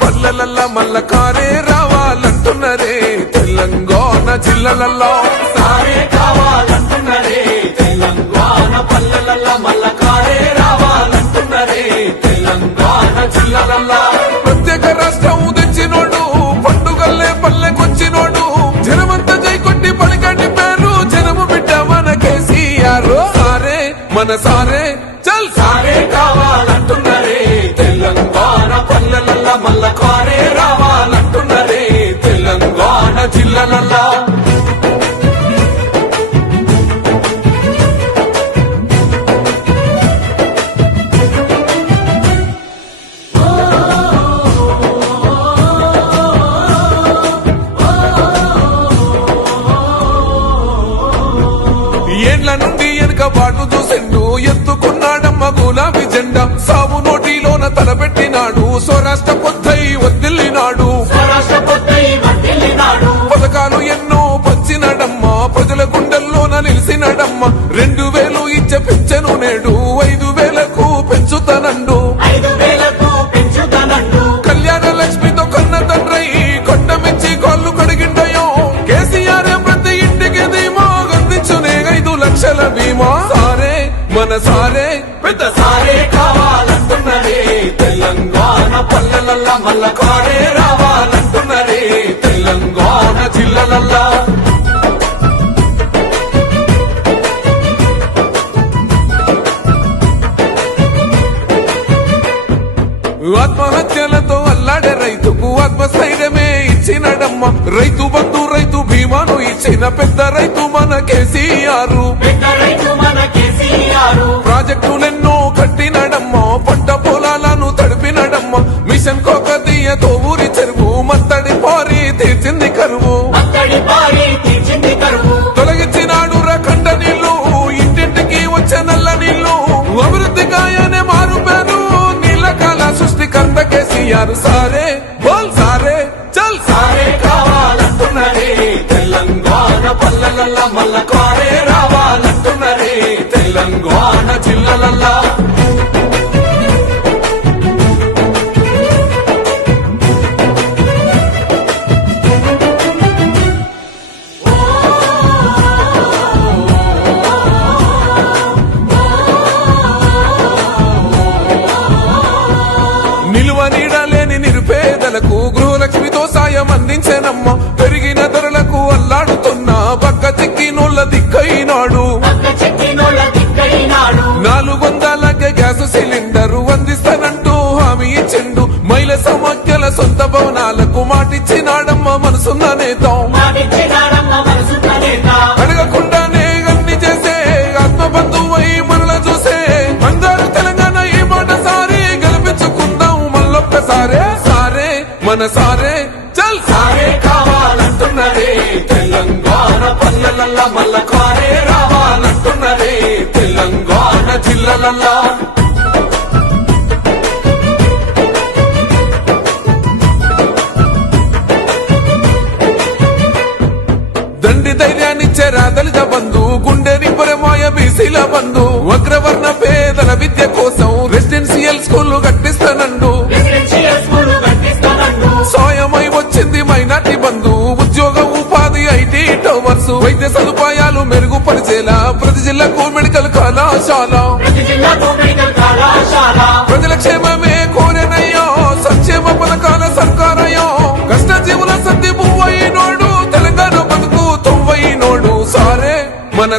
పల్లెలల్లా మల్ల కారే రావాలంటున్నరే తెలంగాణ జిల్లలల్లో సారే కావాలంటున్నరే తెలంగాణ పల్లెలల్లా మల్ల కారే రావాలంటున్నరే తెలంగాణ జిల్లలల్లో ప్రత్యేక రాష్ట్రం తెచ్చినోడు పండుగల్లే పల్లెకొచ్చినోడు జనమంతా జై కొట్టి పలికండి పేరు జనము బిడ్డ మన కేసీఆర్ సారే మన సారే చల్ సారే కావాలంటున్నరే తెలంగాణ పల్లెలల్లా మల్ల కారే రావాలంటున్నరే తెలంగాణ జిల్లలల్లో ఏండ్ల నుండి వెనుక బాటు చూసిండు ఎత్తుకున్నాడమ్మ గులాబీ జెండా సాగు నోటిలోన తలపెట్టినాడు స్వరాష్ట్ర పొద్దై వదిలినాడు పథకాలు ఎన్నో పంచినాడమ్మ ప్రజల గుండెల్లోన నిలిచినాడమ్మ 2000 ఇచ్చే పెంచెను నేడు 5000కు పెంచుతానండు కళ్యాణ లక్ష్మితో కన్న తండ్రై కొండ మెచ్చి కాళ్ళు కడిగిండయో కేసీఆర్ ప్రతి ఇంటికి ధీమా అందించునే 5 లక్షల బీమా సారే మన సారే పెద్ద సారే కావాలంటున్నరే తెలంగాణ పల్లెలల్లా మల్ల కారే రావాలంటున్నరే తెలంగాణ జిల్లలల్లా ఆత్మహత్యలతో అల్లాడే రైతుకు ఆత్మస్థైర్యమే ఇచ్చినడమ్మ రైతు బంధు రైతు బీమాను ఇచ్చిన పెద్ద రైతు మన కేసీఆర్ ప్రాజెక్టులెన్నో కట్టినడమ్మ పంట పొలాలను తడిపినడమ్మ మిషన్ కోకతీయతో ఊరి చెరువు మత్తడి పారి తీర్చింది కరువు తొలగించినాడు రకండ నీళ్లు ఇంటింటికి వచ్చే నల్ల నీళ్లు అభివృద్ధి గాయనే మారుపేరు నీలకాల సృష్టికర్త కేసీఆర్ సారే బోల్ సారే చల్ సారే కావాలంటున్నరే తెలంగాణ పల్లెలల్లా మల్ల కారే రావాలంటున్నరే తెలంగాణ జిల్లలల్లా నిలువ నీడలేని నిరుపేదలకు గృహలక్ష్మితో సాయం అందించేనమ్మ పెరిగిన ధరలకు అల్లాడుతున్న పక్క చిక్కినోళ్ళ దిక్కైనాడు 400 గ్యాస్ సిలిండరు అందిస్తానంటూ హామీ ఇచ్చిండు మహిళ సమాఖ్యల సొంత భవనాలకు మాటిచ్చినాడమ్మ మనసున్న నేత అడగకుండానే అన్ని చేసే ఆత్మబంధువై మనల చూసే అందరూ తెలంగాణ ఈ మాట సారి గెలిపించుకుందాం మళ్ళొక్కసారే సారే మన సారే చల్ సారే కావాలంటున్నరే తెలంగాణ పల్లెలల్లా మల్ల కారే రావాలంటున్నరే తెలంగాణ జిల్లలల్లా బీసీల బంధు అగ్రవర్ణ పేదల విద్య కోసం రెసిడెన్షియల్ స్కూల్ కట్టిస్తానండు రెసిడెన్షియల్ స్కూల్ కట్టిస్తానండు. సాయమై వచ్చింది మైనార్టీ బంధు ఉద్యోగ ఉపాధి ఐటీ టవర్స్ వైద్య సదుపాయాలు మెరుగుపరిచేలా ప్రతి జిల్లాకు మెడికల్ కళాశాల ప్రతి జిల్లాకు మెడికల్ కళాశాల. ప్రజల క్షేమమే కోరెనయ్యో సంక్షేమ పథకాల సర్కారయ్యో కష్టజీవుల సర్ది పువ్వైనోడు తెలంగాణ బతుకు తొవ్వైనోడు సారే మన